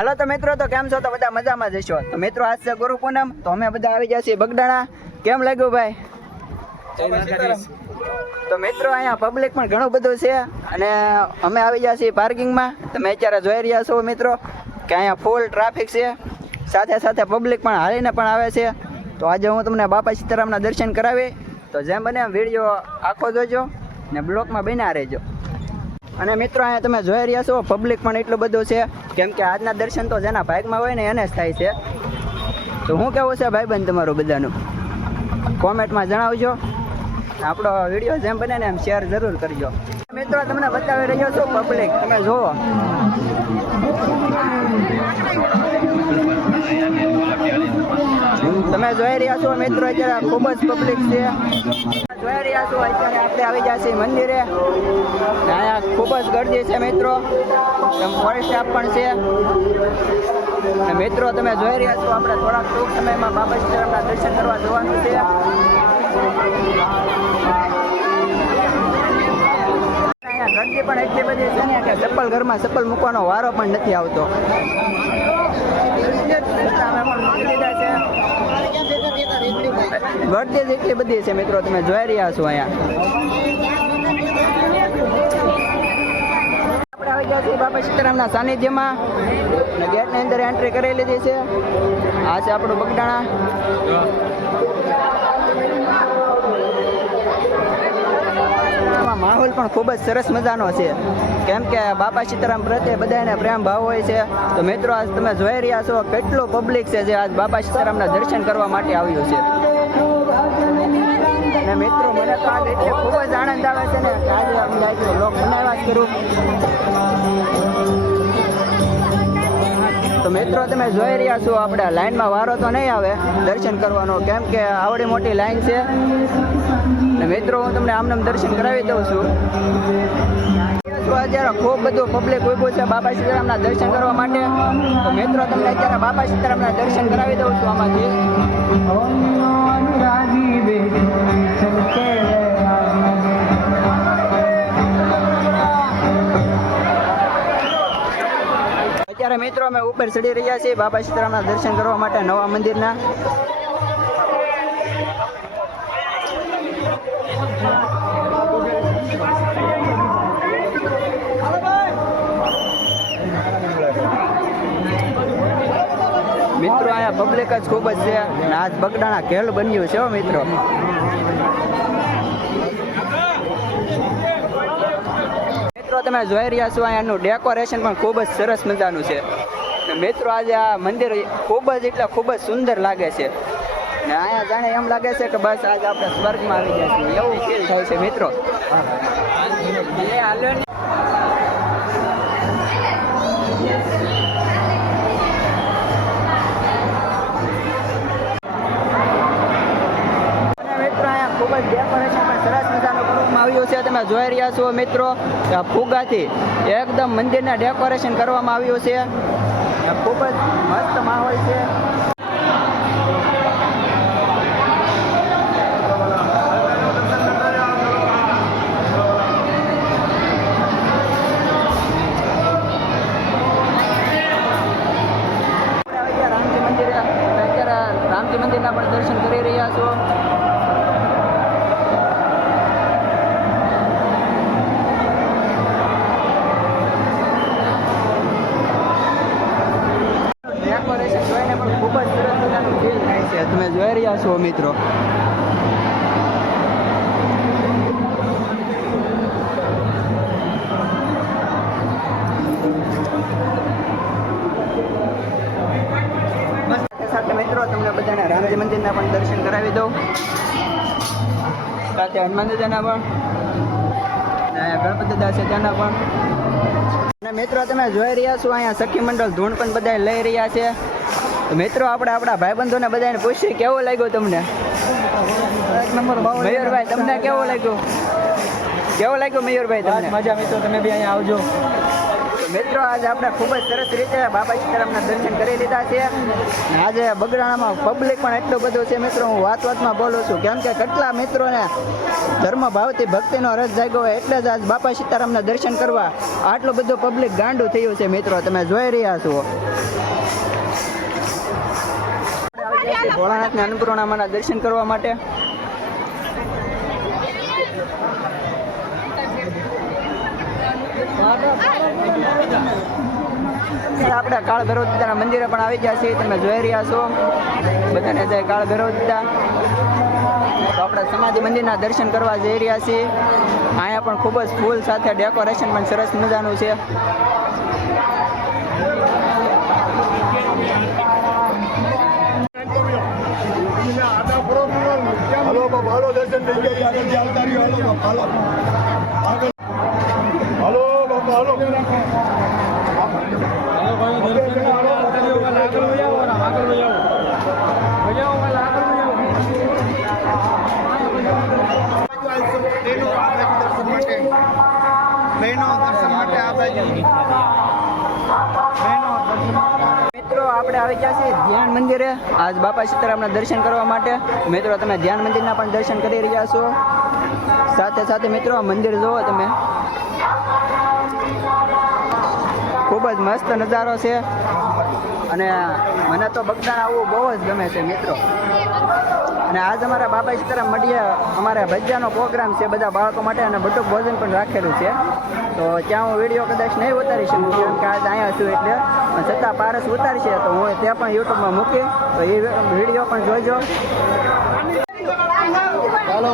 હાલો તો મિત્રો, તો કેમ છો? તો બધા મજામાં જશો. તો મિત્રો આજ છે ગુરુ પૂનમ, તો અમે બધા આવી ગયા છીએ બગડાણા. કેમ લાગ્યું ભાઈ? તો મિત્રો અહીંયા પબ્લિક પણ ઘણું બધું છે અને અમે આવી ગયા છીએ પાર્કિંગમાં. તમે અત્યારે જોઈ રહ્યા છો મિત્રો કે અહીંયા ફૂલ ટ્રાફિક છે, સાથે સાથે પબ્લિક પણ હાલીને પણ આવે છે. તો આજે હું તમને બાપા સીતારામના દર્શન કરાવી, તો જેમ બને એમ વિડીયો આખો જોજો ને બ્લોકમાં બન્યા રહેજો. અને મિત્રો અહીંયા તમે જોઈ રહ્યા છો પબ્લિક પણ એટલું બધું છે, કેમ કે આજના દર્શન તો જેના ભાગમાં હોય ને એને જ થાય છે. તો હું કેવું છે ભાઈબંધ તમારું બધાનું કોમેન્ટમાં જણાવજો. આપણો વિડીયો જેમ બને ને એમ શેર જરૂર કરજો. મિત્રો તમને બતાવી રહ્યો છું પબ્લિક, તમે જુઓ. તમે જોઈ રહ્યા છો મિત્રો અત્યારે ખૂબ જ પબ્લિક છે. જોઈ રહ્યા છો અત્યારે આપણે આવી ગયા છીએ મંદિરે. અહીંયા ખૂબ જ ગરદી છે મિત્રો, ફોરેસ્ટ સ્ટાફ પણ છે. મિત્રો તમે જોઈ રહ્યા છો આપણે થોડાક ટૂંક સમયમાં બાપા સીતારામના દર્શન કરવા જવાનું છે. અહીંયા ગરદી પણ એટલી બધી છે ને કે ચપ્પલ ઘરમાં ચપ્પલ મૂકવાનો વારો પણ નથી આવતો. ગરદી જ એટલી બધી છે મિત્રો, તમે જોઈ રહ્યા છો. અહીંયા આપણે આવી ગયા છીએ બાપા સીતારામના સાનિધ્યમાં. ગેટની અંદર એન્ટ્રી કરી લીધી છે. આ છે આપણું બગડાણા. માહોલ પણ ખૂબ જ સરસ મજાનો છે, કેમ કે બાપા સીતારામ પ્રત્યે બધાને પ્રેમ ભાવ હોય છે. તો મિત્રો આજ તમે જોઈ રહ્યા છો કેટલું પબ્લિક છે જે આજ બાપા સીતારામના દર્શન કરવા માટે આવ્યું છે. અને મિત્રો મને તો આજ એટલે ખૂબ જ આનંદ આવે છે ને કે આજે અમે આજનો બ્લોગ બનાવવા જ કરું. તો મિત્રો તમે જોઈ રહ્યા છો આપણે લાઈનમાં વારો તો નહીં આવે દર્શન કરવાનો, કેમ કે આવડી મોટી લાઈન છે. અને મિત્રો હું તમને આમનામ દર્શન કરાવી દઉં છું. અત્યારે ખૂબ બધું પબ્લિક ઉભું છે બાપા સીતારામના દર્શન કરવા માટે. તો મિત્રો તમને અત્યારે બાપા સીતારામના દર્શન કરાવી દઉં છું આમાંથી. અત્યારે મિત્રો અમે ઉપર ચડી રહ્યા છીએ બાપા સીતારામના દર્શન કરવા માટે નવા મંદિરના. મિત્રો અહીંયા પબ્લિક જ ખૂબ જ છે અને આજ બગડાણા ઘેલ બન્યું છે મિત્રો. મિત્રો તમે જોઈ રહ્યા છો અહીંયાનું ડેકોરેશન પણ ખૂબ જ સરસ મજાનું છે. મિત્રો આજે આ મંદિર ખૂબ જ એટલે ખૂબ જ સુંદર લાગે છે. ને અહીંયા જાણે એમ લાગે છે કે બસ આજે આપણે સ્વર્ગમાં આવી ગયા છીએ એવું ફીલ થાય છે મિત્રો. ખૂબ જ ડેકોરેશન પણ સરસ મજાનું કરવામાં આવ્યું છે. તમે જોઈ રહ્યા છો મિત્રો ફુગાથી એકદમ મંદિરને ડેકોરેશન કરવામાં આવ્યું છે. ખૂબ જ મસ્ત માહોલ છે. રામજી મંદિરના પણ દર્શન કરી રહ્યા છો. ડેકોરેશન જોઈને પણ ખૂબ જ સરસ મજાનું ફીલ થાય છે. તમે જોઈ રહ્યા છો મિત્રો. સાથે મિત્રો તમને બધાને રામજી મંદિરના પણ દર્શન કરાવી દઉં, સાથે હનુમાન દાદાના પણ, ગણપતિ દાદા છે ત્યાંના પણ. અને મિત્રો તમે જોઈ રહ્યા છો અહીંયા સખી મંડળ ધૂન પણ બધા લઈ રહ્યા છે. મિત્રો આપણે આપણા ભાઈબંધોને બધાને પૂછીએ કેવું લાગ્યું તમને. મયુરભાઈ તમને કેવું લાગ્યું? કેવું લાગ્યું મયુરભાઈ તમને? મજા મિત્રો, તમે બી અહીંયા આવજો. મિત્રો આજે આપણે ખૂબ જ સરસ રીતે બાપા સીતારામના દર્શન કરી લીધા છે અને આજે બગડાણામાં પબ્લિક પણ એટલું બધું છે મિત્રો. હું વાતમાં બોલું છું કેમ કે કેટલા મિત્રોને ધર્મ ભાવથી ભક્તિનો રસ જાગ્યો હોય એટલે જ આજ બાપા સીતારામના દર્શન કરવા આટલું બધું પબ્લિક ગાંડું થયું છે મિત્રો. તમે જોઈ રહ્યા છો ભોળાનાથના અન્નપૂર્ણામાના દર્શન કરવા માટે. આપણે કાળ ભૈરવ દાદાના મંદિરે પણ આવી ગયા છીએ. તમે જોઈ રહ્યા છો બધાને જય કાળ ભૈરવ દાદા. તો આપણે સમાધિ મંદિરના દર્શન કરવા જઈ રહ્યા છીએ. અહીંયા પણ ખૂબ જ ફૂલ સાથે ડેકોરેશન પણ સરસ મજાનું છે. હાલો બાપા હાલો દર્શન થઈ ગયા આગળ ચાલતા રહ્યો. હાલો આગળ હાલો બાપા હાલો મિત્રો આપણે આવી ગયા છીએ ધ્યાન મંદિરે આજ બાપા સીતારામના દર્શન કરવા માટે. મિત્રો તમે ધ્યાન મંદિરના પણ દર્શન કરી રહ્યા છો. સાથે સાથે મિત્રો આ મંદિર જુઓ તમે, ખૂબ જ મસ્ત નજારો છે અને મને તો બગદાણા આવવું બહુ જ ગમે છે મિત્રો. અને આજ અમારા બાપા સીતારામ મઢીએ અમારા ભજીયાનો પ્રોગ્રામ છે બધા બાળકો માટે અને બટુક ભોજન પણ રાખેલું છે. તો ત્યાં હું વિડીયો કદાચ નહીં ઉતારી શકું કેમ કે આજ અહીંયા છું એટલે, છતાં પારસ ઉતારશે તો હું ત્યાં પણ યુટ્યુબમાં મૂકી તો એ વિડીયો પણ જોજો. ચાલો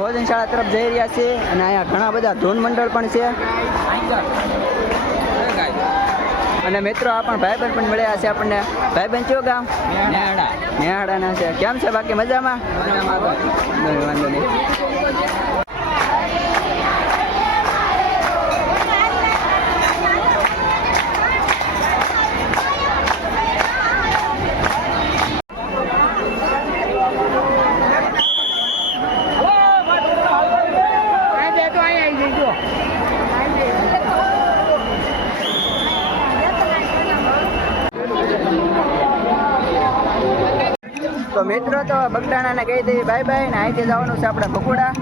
ભોજનશાળા તરફ જઈ રહ્યા છીએ અને અહીંયા ઘણા બધા ધૂન મંડળ પણ છે. અને મિત્રો આ પણ ભાઈબંધ પણ મળ્યા છે આપણને. ભાઈબંધ કયો ગામ? નેહાડાના છે. કેમ છે બાકી મજામાં? વાંધો નહીં. તો મિત્રો તો બગદાણાને કહી દઈએ બાય બાય ને અહીંથી જવાનું છે આપણે બગોડા.